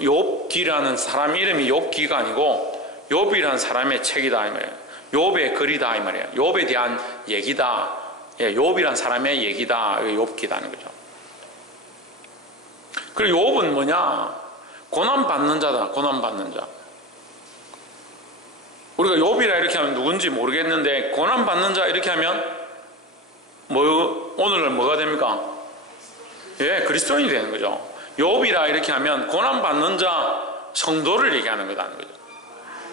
욥기라는 사람 이름이 욥기가 아니고 욥이라는 사람의 책이다 이 말이에요. 욥의 글이다 이 말이에요. 욥에 대한 얘기다. 예, 욥이라는 사람의 얘기다. 욥기다는 거죠. 그리고 욥은 뭐냐? 고난받는 자다. 고난받는 자. 우리가 욥이라 이렇게 하면 누군지 모르겠는데 고난받는 자 이렇게 하면 오늘날 뭐가 됩니까? 예, 그리스도인이 되는 거죠. 욥이라 이렇게 하면 고난받는 자 성도를 얘기하는 거다는 거죠.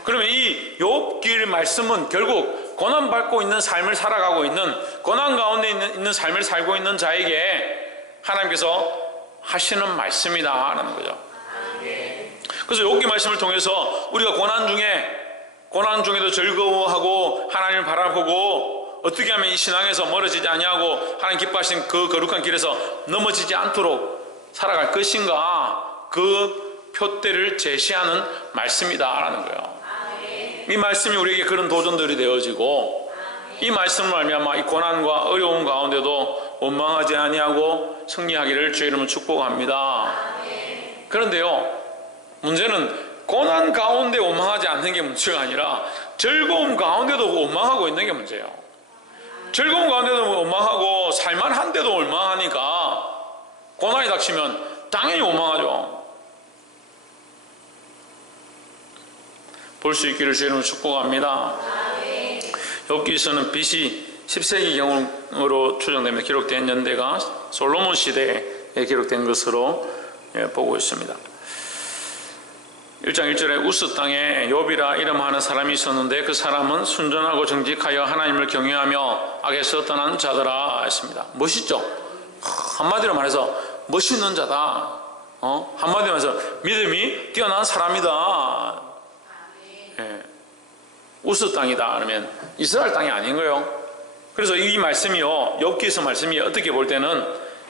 그러면 이 욥기 말씀은 결국 고난받고 있는 삶을 살아가고 있는, 고난 가운데 있는 삶을 살고 있는 자에게 하나님께서 하시는 말씀이다 라는 거죠. 그래서 욥기 말씀을 통해서 우리가 고난 중에도 즐거워하고 하나님을 바라보고 어떻게 하면 이 신앙에서 멀어지지 아니하고 하나님 기뻐하신 그 거룩한 길에서 넘어지지 않도록 살아갈 것인가, 그 표대를 제시하는 말씀이다라는 거예요. 이 말씀이 우리에게 그런 도전들이 되어지고, 이 말씀을 말미암아 이 고난과 어려움 가운데도 원망하지 아니하고 승리하기를 주의 이름으로 축복합니다. 그런데요, 문제는 고난 가운데 원망하지 않는 게 문제가 아니라 즐거움 가운데도 원망하고 있는 게 문제예요. 즐거움 가운데도 원망하고 살만한데도 원망하니까 고난이 닥치면 당연히 원망하죠. 볼 수 있기를 주님을 축복합니다. 욥기서는 BC 10세기경으로 추정되며 기록된 연대가 솔로몬 시대에 기록된 것으로 보고 있습니다. 1장 1절에 우스 땅에 욥이라 이름하는 사람이 있었는데 그 사람은 순전하고 정직하여 하나님을 경외하며 악에서 떠난 자더라 했습니다. 멋있죠? 한마디로 말해서 멋있는 자다. 한마디로 말해서 믿음이 뛰어난 사람이다. 예. 우스 땅이다 그러면 이스라엘 땅이 아닌 거예요. 그래서 이 말씀이요, 욥기서 말씀이 어떻게 볼 때는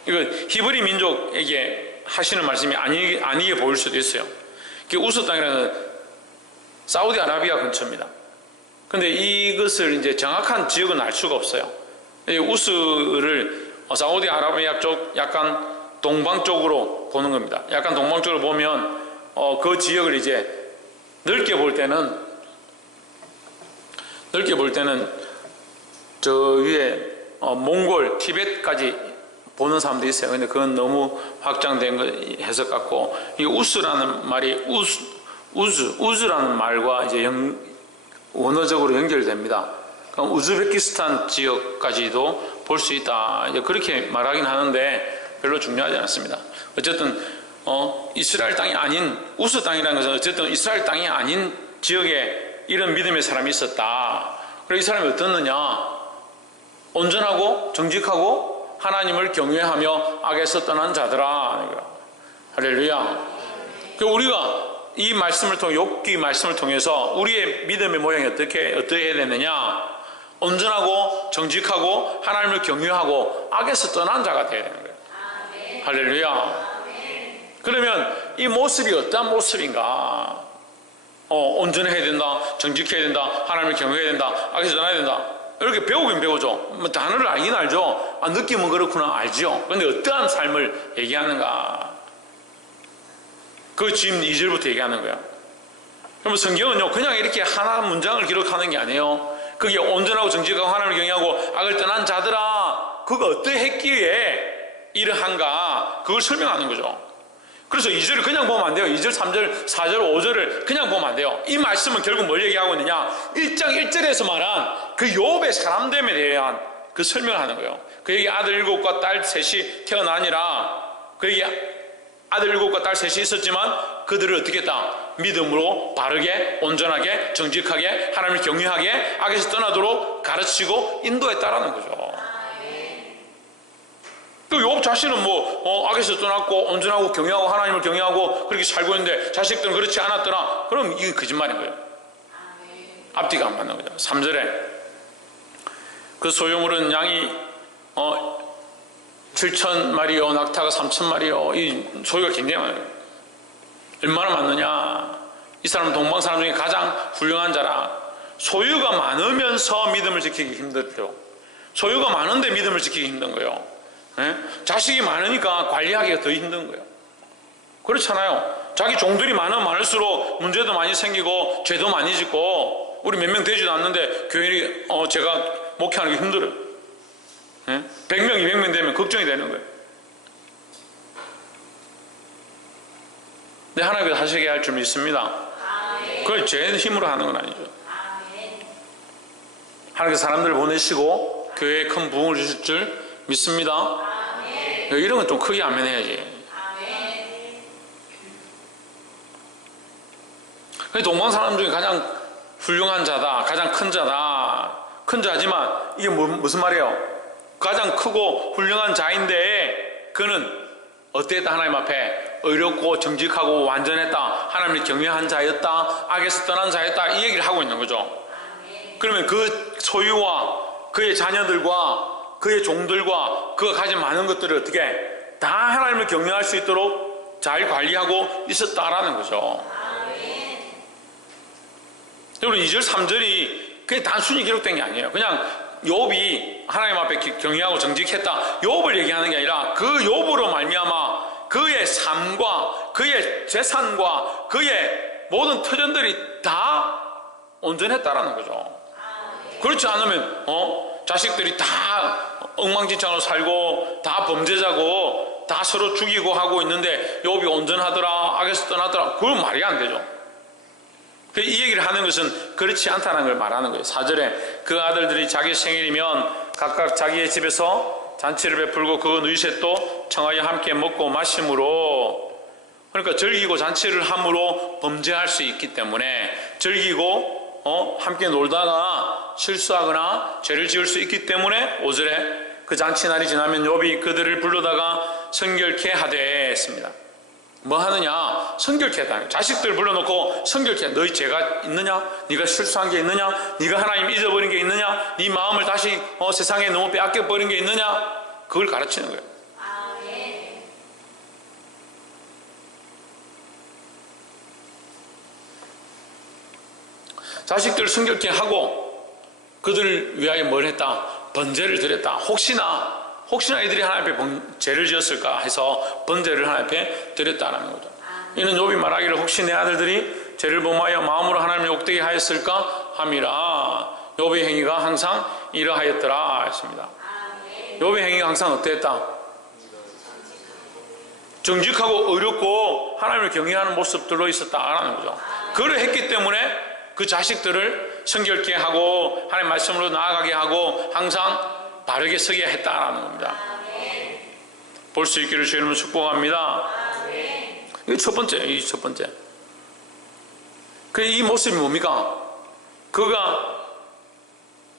이거 히브리 민족에게 하시는 말씀이 아니게 보일 수도 있어요. 우스 땅이라는 사우디아라비아 근처입니다. 근데 이것을 이제 정확한 지역은 알 수가 없어요. 우스를 사우디아라비아 쪽 약간 동방 쪽으로 보는 겁니다. 약간 동방 쪽으로 보면 그 지역을 이제 넓게 볼 때는 저 위에 몽골, 티벳까지 보는 사람도 있어요. 근데 그건 너무 확장된 해석 같고, 이 우스라는 말이 우즈라는 말과 이제 원어적으로 연결됩니다. 그럼 우즈베키스탄 지역까지도 볼 수 있다. 이제 그렇게 말하긴 하는데 별로 중요하지 않습니다. 어쨌든 이스라엘 땅이 아닌 우스 땅이라는 것은 어쨌든 이스라엘 땅이 아닌 지역에 이런 믿음의 사람이 있었다. 그리고 이 사람이 어떻느냐? 온전하고 정직하고 하나님을 경외하며 악에서 떠난 자더라. 할렐루야. 우리가 이 말씀을 통해, 욥기 말씀을 통해서 우리의 믿음의 모양이 어떻게 해야 되느냐? 온전하고 정직하고 하나님을 경외하고 악에서 떠난 자가 되어야 되는 거예요. 할렐루야. 그러면 이 모습이 어떤 모습인가? 온전해야 된다, 정직해야 된다, 하나님을 경외해야 된다, 악에서 떠나야 된다. 이렇게 배우긴 배우죠. 뭐 단어를 알긴 알죠. 느낌은 그렇구나 알죠. 그런데 어떠한 삶을 얘기하는가? 그 지금 2절부터 얘기하는 거야. 그러면 성경은요, 그냥 이렇게 하나 문장을 기록하는 게 아니에요. 그게 온전하고 정직하고 하나님을 경외하고 악을 떠난 자들아, 그가 어떠했기에 이러한가, 그걸 설명하는 거죠. 그래서 2절을 그냥 보면 안 돼요. 2절, 3절, 4절, 5절을 그냥 보면 안 돼요. 이 말씀은 결국 뭘 얘기하고 있느냐? 1장 1절에서 말한 그 욥의 사람됨에 대한 그 설명을 하는 거예요. 그에게 아들 7과 딸 셋이 태어나니라. 그에게 아들 7과 딸 셋이 있었지만 그들을 어떻게 했다? 믿음으로 바르게, 온전하게, 정직하게, 하나님을 경외하게, 악에서 떠나도록 가르치고 인도했다라는 거죠. 그 욥 자신은 악에서 떠났고 온전하고 경외하고 하나님을 경외하고 그렇게 살고 있는데 자식들은 그렇지 않았더라. 그럼 이게 거짓말인 거예요. 앞뒤가 안 맞는 거죠. 3절에 그 소유물은 양이 7,000마리요 낙타가 3,000마리요. 이 소유가 굉장히 많아요. 얼마나 많느냐? 이 사람은 동방 사람 중에 가장 훌륭한 자라. 소유가 많으면서 믿음을 지키기 힘들죠. 소유가 많은데 믿음을 지키기 힘든 거예요. 네? 자식이 많으니까 관리하기가 더 힘든 거예요. 그렇잖아요. 자기 종들이 많으면 많을수록 문제도 많이 생기고 죄도 많이 짓고 우리 몇 명 되지도 않는데 교인이 제가 목회하는 게 힘들어요. 100명, 200명 되면 걱정이 되는 거예요. 근데 하나님께서 하시게 할 줄 믿습니다. 그걸 제 힘으로 하는 건 아니죠. 하나님께서 사람들을 보내시고 교회에 큰 부흥을 주실 줄 믿습니다. 이런 건 좀 크게 아멘해야지. 동방 사람 중에 가장 훌륭한 자다, 가장 큰 자다, 큰 자지만 이게 무슨 말이에요? 가장 크고 훌륭한 자인데 그는 어땠다? 하나님 앞에 의롭고 정직하고 완전했다, 하나님을 경외한 자였다, 악에서 떠난 자였다, 이 얘기를 하고 있는 거죠. 그러면 그 소유와 그의 자녀들과 그의 종들과 그가 가진 많은 것들을 어떻게 다 하나님을 경외할 수 있도록 잘 관리하고 있었다라는 거죠. 여러분 2절 3절이 그냥 단순히 기록된 게 아니에요. 그냥 욥이 하나님 앞에 경외하고 정직했다, 욥을 얘기하는 게 아니라 그 욥으로 말미암아 그의 삶과 그의 재산과 그의 모든 터전들이 다 온전했다라는 거죠. 그렇지 않으면 자식들이 다 엉망진창으로 살고 다 범죄자고 다 서로 죽이고 하고 있는데 욥이 온전하더라, 악에서 떠나더라, 그건 말이 안 되죠. 이 얘기를 하는 것은 그렇지 않다는 걸 말하는 거예요. 4절에 그 아들들이 자기 생일이면 각각 자기의 집에서 잔치를 베풀고 그 누이셋도 청하여 함께 먹고 마심으로, 그러니까 즐기고 잔치를 함으로 범죄할 수 있기 때문에, 즐기고 함께 놀다가 실수하거나 죄를 지을 수 있기 때문에 5절에 그 잔치날이 지나면 욥이 그들을 불러다가 성결케 하되 했습니다. 뭐 하느냐? 성결케 하다. 자식들 불러놓고 성결케. 너희 죄가 있느냐? 네가 실수한 게 있느냐? 네가 하나님 잊어버린 게 있느냐? 네 마음을 다시 세상에 너무 빼앗겨버린 게 있느냐? 그걸 가르치는 거예요. 자식들을 성결케 하고 그들을 위하여 뭘 했다? 번제를 드렸다. 혹시나 이들이 하나님 앞에 죄를 지었을까 해서 번제를 하나님 앞에 드렸다는 거죠. 이는 욥이 말하기를 혹시 내 아들들이 죄를 범하여 마음으로 하나님을 욕되게 하였을까 함이라. 욥의 행위가 항상 이러하였더라 했습니다. 욥의 행위가 항상 어땠다? 정직하고 의롭고 하나님을 경외하는 모습들로 있었다라는 거죠. 그를 했기 때문에 그 자식들을 성결케 하고 하나님 말씀으로 나아가게 하고 항상 바르게 서게 했다라는 겁니다. 볼 수 있기를 주님을 축복합니다. 이게 첫 번째. 이 모습이 뭡니까?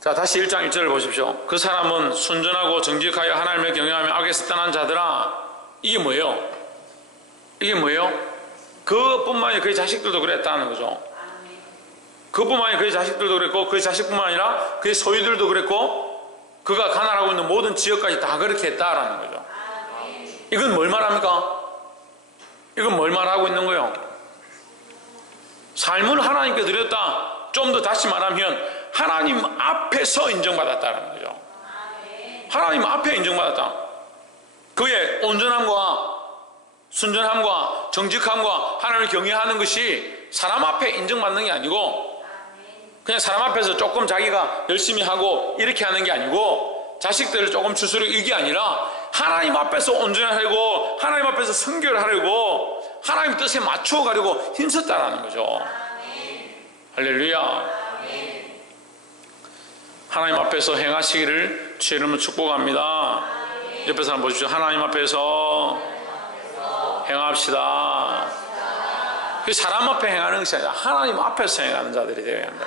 자, 다시 1장 1절을 보십시오. 그 사람은 순전하고 정직하여 하나님을 경외하며 악에서 떠난 자들아. 이게 뭐예요? 그뿐만 아니라 그의 자식들도 그랬다는 거죠. 그뿐만 아니라 그의 자식들도 그랬고, 그의 자식뿐만 아니라 그의 소유들도 그랬고, 그가 가난하고 있는 모든 지역까지 다 그렇게 했다라는 거죠. 이건 뭘 말합니까? 이건 뭘 말하고 있는 거예요? 삶을 하나님께 드렸다. 좀 더 다시 말하면 하나님 앞에서 인정받았다는 거죠. 하나님 앞에 인정받았다. 그의 온전함과 순전함과 정직함과 하나님을 경외하는 것이 사람 앞에 인정받는 게 아니고, 그냥 사람 앞에서 조금 자기가 열심히 하고 이렇게 하는 게 아니고, 자식들을 조금 추스르고 이게 아니라 하나님 앞에서 온전하려고, 하나님 앞에서 성결하려고, 하나님 뜻에 맞추어 가려고 힘썼다라는 거죠. 할렐루야. 하나님 앞에서 행하시기를 주의 이름으로 축복합니다. 옆에 사람 보십시오. 하나님 앞에서 행합시다. 사람 앞에 행하는 것이 아니라 하나님 앞에서 행하는 자들이 되어야 한다.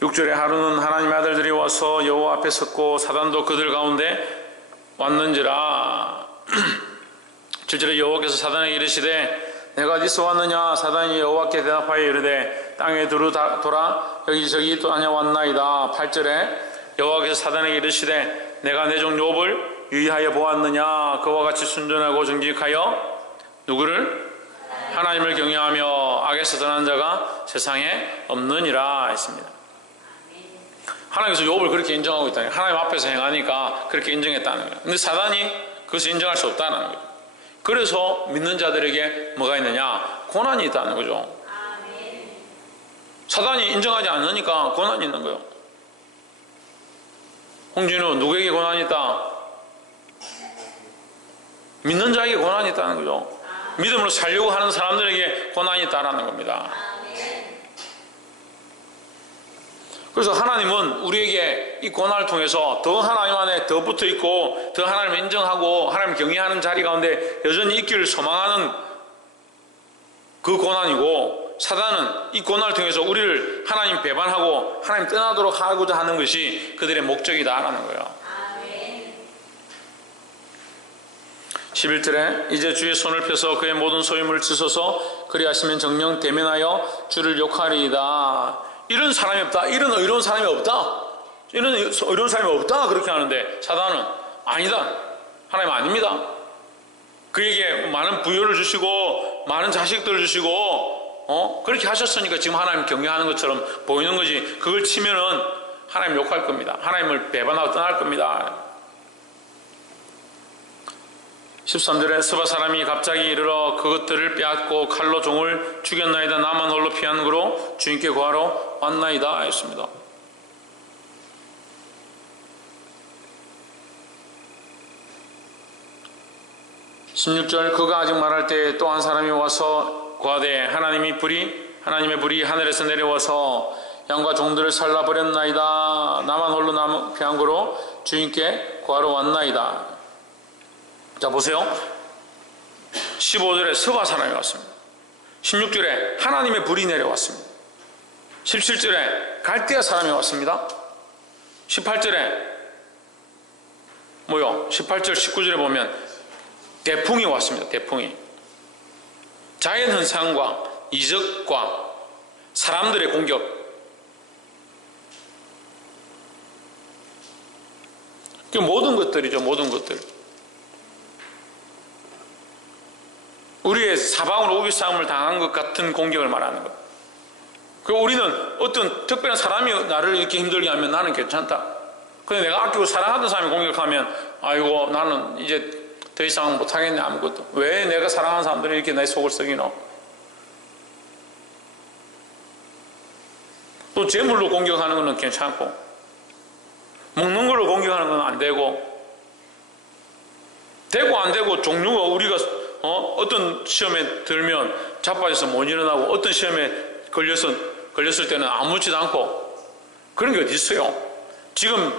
6절에 하루는 하나님의 아들들이 와서 여호와 앞에 섰고 사단도 그들 가운데 왔는지라. 7절에 여호와께서 사단에게 이르시되 내가 어디서 왔느냐? 사단이 여호와께 대답하여 이르되 땅에 두루 돌아 여기저기 또 다녀왔나이다. 8절에 여호와께서 사단에게 이르시되 내가 내 종 욥을 유의하여 보았느냐? 그와 같이 순전하고 정직하여 누구를? 하나님을 경외하며 악에서 떠난 자가 세상에 없느니라 했습니다. 하나님께서 욥을 그렇게 인정하고 있다는 거예요. 하나님 앞에서 행하니까 그렇게 인정했다는 거예요. 근데 사단이 그것을 인정할 수 없다는 거예요. 그래서 믿는 자들에게 뭐가 있느냐? 고난이 있다는 거죠. 사단이 인정하지 않으니까 고난이 있는 거예요. 홍진우, 누구에게 고난이 있다? 믿는 자에게 고난이 있다는 거죠. 믿음으로 살려고 하는 사람들에게 고난이 있다는 겁니다. 그래서 하나님은 우리에게 이 고난을 통해서 더 하나님 안에 더 붙어 있고 더 하나님을 인정하고 하나님을 경외하는 자리 가운데 여전히 있기를 소망하는 그 고난이고, 사단은 이 고난을 통해서 우리를 하나님 배반하고 하나님 떠나도록 하고자 하는 것이 그들의 목적이다라는 거예요. 11절에 이제 주의 손을 펴서 그의 모든 소유물을 찢어서 그리하시면 정령 대면하여 주를 욕하리이다. 이런 사람이 없다. 이런 의로운 사람이 없다. 이런 의로운 사람이 없다. 그렇게 하는데 사단은 아니다. 하나님 아닙니다. 그에게 많은 부여를 주시고 많은 자식들을 주시고 그렇게 하셨으니까 지금 하나님 경외하는 것처럼 보이는 거지. 그걸 치면은 하나님 욕할 겁니다. 하나님을 배반하고 떠날 겁니다. 13절에 스바 사람이 갑자기 이르러 그것들을 빼앗고 칼로 종을 죽였나이다. 나만 홀로 피한 거로 주인께 구하러 왔나이다 했습니다. (16절) 그가 아직 말할 때 또 한 사람이 와서 구하되 하나님의 불이 하늘에서 내려와서 양과 종들을 살라버렸나이다. 나만 홀로 피한 거로 주인께 구하러 왔나이다. 자, 보세요. 15절에 스바 사람이 왔습니다. 16절에 하나님의 불이 내려왔습니다. 17절에 갈대아 사람이 왔습니다. 18절에 18절 19절에 보면 대풍이 왔습니다. 대풍이. 자연현상과 이적과 사람들의 공격, 그 모든 것들이죠. 모든 것들. 우리의 사방으로 우비싸움을 당한 것 같은 공격을 말하는 것. 그리고 우리는 어떤 특별한 사람이 나를 이렇게 힘들게 하면 나는 괜찮다. 근데 내가 아끼고 사랑하던 사람이 공격하면 아이고 나는 이제 더 이상 못하겠네. 아무것도. 왜 내가 사랑하는 사람들이 이렇게 내 속을 썩이노? 또 재물로 공격하는 것은 괜찮고 먹는 걸로 공격하는 건 안 되고, 되고 안 되고 종류가 우리가 어떤 시험에 들면 자빠져서 못 일어나고 어떤 시험에 걸렸을 때는 아무렇지도 않고 그런 게 어디 있어요? 지금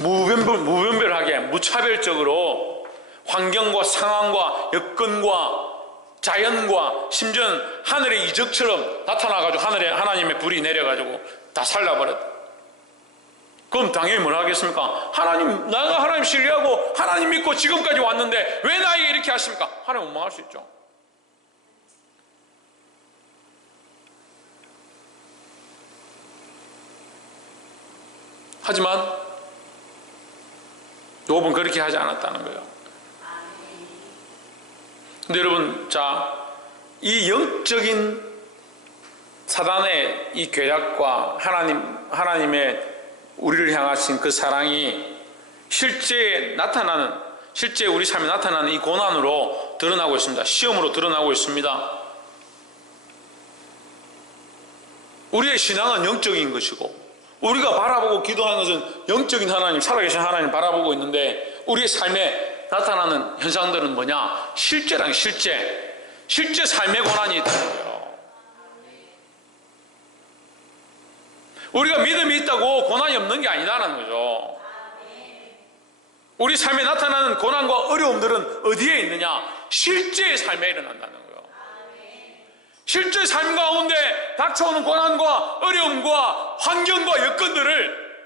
무분별하게 무차별적으로 환경과 상황과 여건과 자연과 심지어 하늘의 이적처럼 나타나가지고 하늘에 하나님의 불이 내려가지고 다 살라버렸다. 그럼 당연히 뭘 하겠습니까? 내가 하나님 신뢰하고 하나님 믿고 지금까지 왔는데 왜 나에게 이렇게 하십니까? 하나님 원망할 수 있죠. 하지만 욥은 그렇게 하지 않았다는 거예요. 근데 여러분, 이 영적인 사단의 이 괴략과 하나님의 우리를 향하신 그 사랑이 실제 우리 삶에 나타나는 이 고난으로 드러나고 있습니다. 시험으로 드러나고 있습니다. 우리의 신앙은 영적인 것이고 우리가 바라보고 기도하는 것은 영적인 하나님, 살아계신 하나님 바라보고 있는데 우리의 삶에 나타나는 현상들은 뭐냐? 실제 삶의 고난이 있다는 거예요. 우리가 믿음이 있다고 고난이 없는 게 아니다라는 거죠. 우리 삶에 나타나는 고난과 어려움들은 어디에 있느냐? 실제의 삶에 일어난다는 거예요. 실제 삶 가운데 닥쳐오는 고난과 어려움과 환경과 여건들을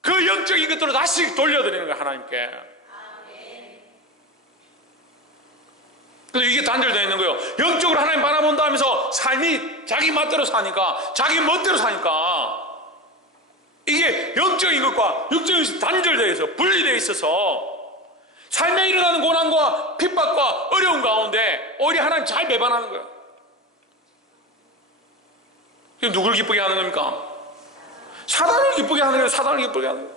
그 영적인 것들로 다시 돌려드리는 거예요. 하나님께. 근데 이게 단절되어 있는 거예요. 영적으로 하나님 바라본다 하면서 삶이 자기 맛대로 사니까, 자기 멋대로 사니까 이게 영적인 것과 육적인 것이 단절되어 있어서 분리되어 있어서 삶에 일어나는 고난과 핍박과 어려움 가운데 오히려 하나님 잘 배반하는 거예요. 이게 누굴 기쁘게 하는 겁니까? 사단을 기쁘게 하는 거예요. 사단을 기쁘게 하는 거예요.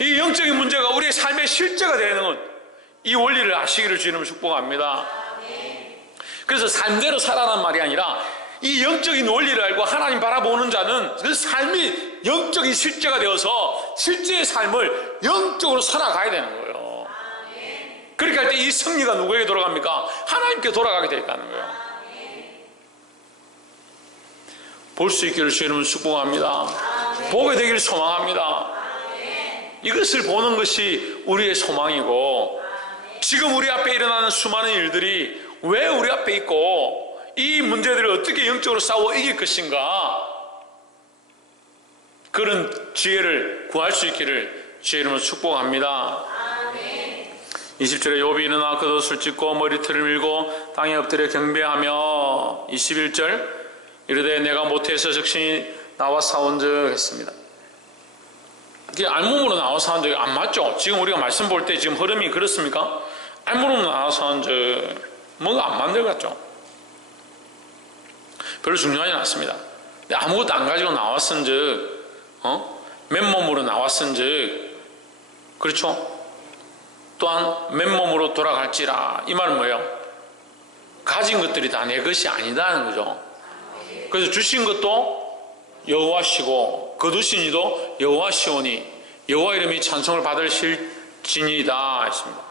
이 영적인 문제가 우리의 삶의 실제가 되는 이 원리를 아시기를 주님을 축복합니다. 그래서 삶대로 살아라는 말이 아니라 이 영적인 원리를 알고 하나님 바라보는 자는 그 삶이 영적인 실제가 되어서 실제의 삶을 영적으로 살아가야 되는 거예요. 그렇게 할 때 이 승리가 누구에게 돌아갑니까? 하나님께 돌아가게 되어 있다는 거예요. 볼 수 있기를 주님은 축복합니다. 보게 되기를 소망합니다. 이것을 보는 것이 우리의 소망이고, 지금 우리 앞에 일어나는 수많은 일들이 왜 우리 앞에 있고 이 문제들을 어떻게 영적으로 싸워 이길 것인가, 그런 지혜를 구할 수 있기를 주의 이름으로 축복합니다. 20절에 욥이 일어나 겉옷을 찢고 머리털을 밀고 땅에 엎드려 경배하며 21절 이르되 내가 모태에서 적신이 나와 싸운 적 했습니다. 이게 알몸으로 나와 싸운 적이 안 맞죠? 지금 우리가 말씀 볼 때 지금 흐름이 그렇습니까? 알몸으로 나와 싸운 적 뭔가 안 맞는 것 같죠? 별로 중요하지 않습니다. 아무것도 안 가지고 나왔은 즉 맨몸으로 나왔은 즉, 그렇죠? 또한 맨몸으로 돌아갈지라. 이 말은 뭐예요? 가진 것들이 다 내 것이 아니다는 거죠. 그래서 주신 것도 여호와시고 거두신 이도 여호와시오니 여호와 이름이 찬송을 받을 실진이다 했습니다.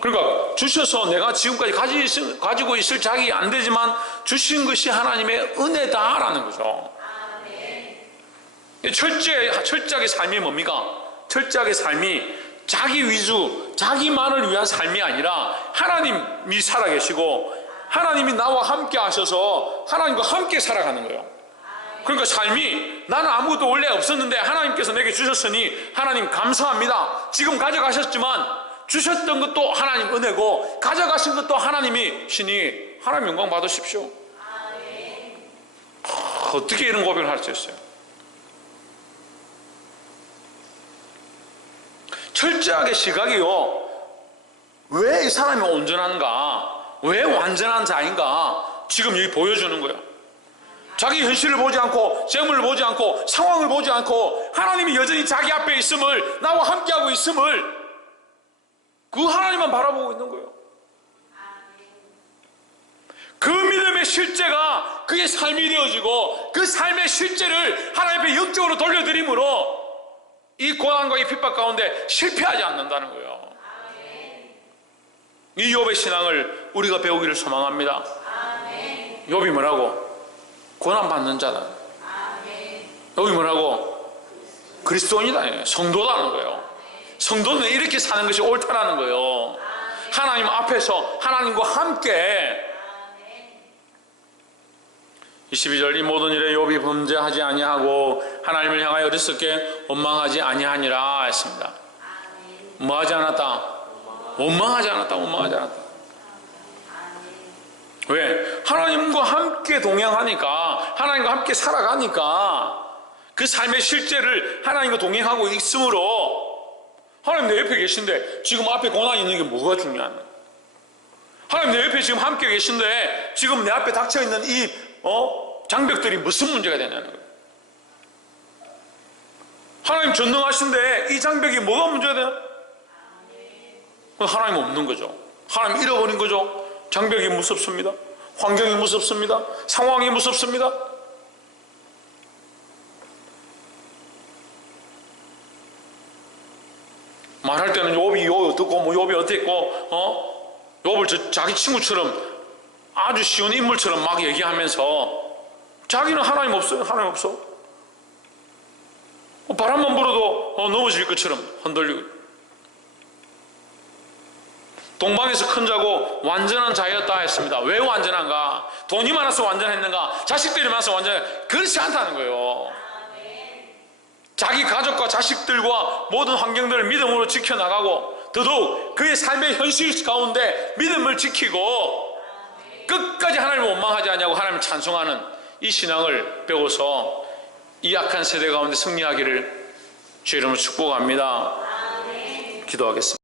그러니까 주셔서 내가 지금까지 가지고 있을 자격이 안 되지만 주신 것이 하나님의 은혜다라는 거죠. 철저하게 삶이 뭡니까? 철저하게 삶이 자기 위주, 자기만을 위한 삶이 아니라 하나님이 살아계시고 하나님이 나와 함께 하셔서 하나님과 함께 살아가는 거예요. 그러니까 삶이 나는 아무것도 원래 없었는데 하나님께서 내게 주셨으니 하나님 감사합니다. 지금 가져가셨지만 주셨던 것도 하나님 은혜고 가져가신 것도 하나님이 시니 하나님 영광 받으십시오. 어떻게 이런 고백을 할 수 있어요? 철저하게 시각이요, 왜 이 사람이 온전한가, 왜 완전한 자인가 지금 여기 보여주는 거예요. 자기 현실을 보지 않고 재물을 보지 않고 상황을 보지 않고 하나님이 여전히 자기 앞에 있음을, 나와 함께하고 있음을, 그 하나님만 바라보고 있는 거예요. 그 믿음의 실제가 그의 삶이 되어지고 그 삶의 실제를 하나님 앞에 영적으로 돌려드림으로 이 고난과 이 핍박 가운데 실패하지 않는다는 거예요. 이 욥의 신앙을 우리가 배우기를 소망합니다. 욥이 뭐라고? 고난받는 자다. 욥이 뭐라고? 그리스도인이다. 성도다는 거예요. 성도는 이렇게 사는 것이 옳다라는 거예요. 하나님 앞에서 하나님과 함께. 22절 이 모든 일에 욥이 범죄하지 아니하고 하나님을 향하여 어리석게 원망하지 아니하니라 했습니다. 뭐하지 않았다? 원망하지 않았다. 원망하지 않았다. 왜? 하나님과 함께 동행하니까, 하나님과 함께 살아가니까 그 삶의 실제를 하나님과 동행하고 있으므로 하나님 내 옆에 계신데 지금 앞에 고난이 있는 게 뭐가 중요하냐? 하나님 내 옆에 지금 함께 계신데 지금 내 앞에 닥쳐있는 이 장벽들이 무슨 문제가 되냐는 거예요. 하나님 전능하신데 이 장벽이 뭐가 문제가 되나? 하나님 없는 거죠. 하나님 잃어버린 거죠. 장벽이 무섭습니다. 환경이 무섭습니다. 상황이 무섭습니다. 말할 때는 욥이 듣고 뭐 욥이 어땠고 욥을 자기 친구처럼 아주 쉬운 인물처럼 막 얘기하면서 자기는 하나님 없어요. 하나님 없어. 바람만 불어도 넘어질 것처럼 흔들리고. 동방에서 큰 자고 완전한 자였다 했습니다. 왜 완전한가? 돈이 많아서 완전했는가? 자식들이 많아서 완전해? 그렇지 않다는 거예요. 자기 가족과 자식들과 모든 환경들을 믿음으로 지켜나가고 더더욱 그의 삶의 현실 가운데 믿음을 지키고 끝까지 하나님을 원망하지 않냐고 하나님을 찬송하는 이 신앙을 배워서 이 악한 세대 가운데 승리하기를 주의 이름으로 축복합니다. 기도하겠습니다.